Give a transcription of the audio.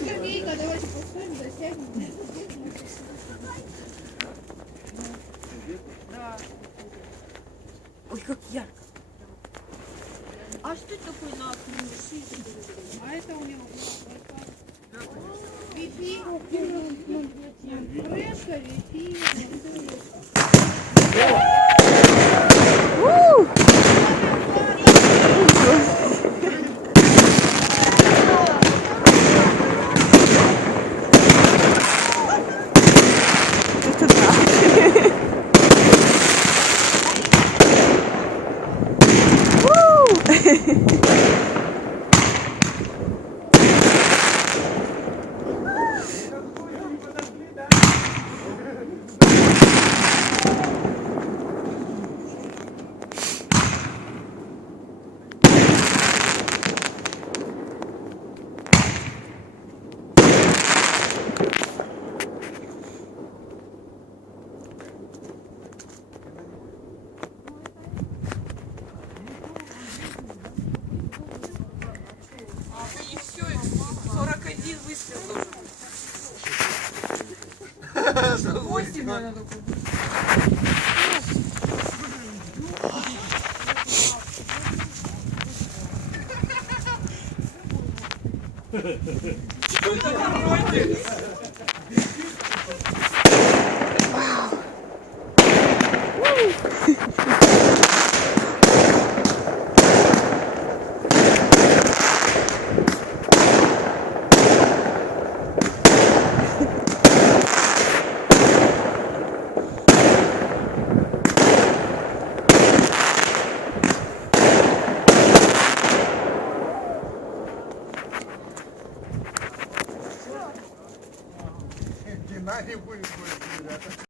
Скамейка, давайте поставим, засядем. Да. Ой, как ярко. А что такое на А это у него Wi-Fi. Флешка, Wi-Fi. И все, 41 выстрел должен быть. 8 надо только. Что это такое? Геннадий будет, ребята.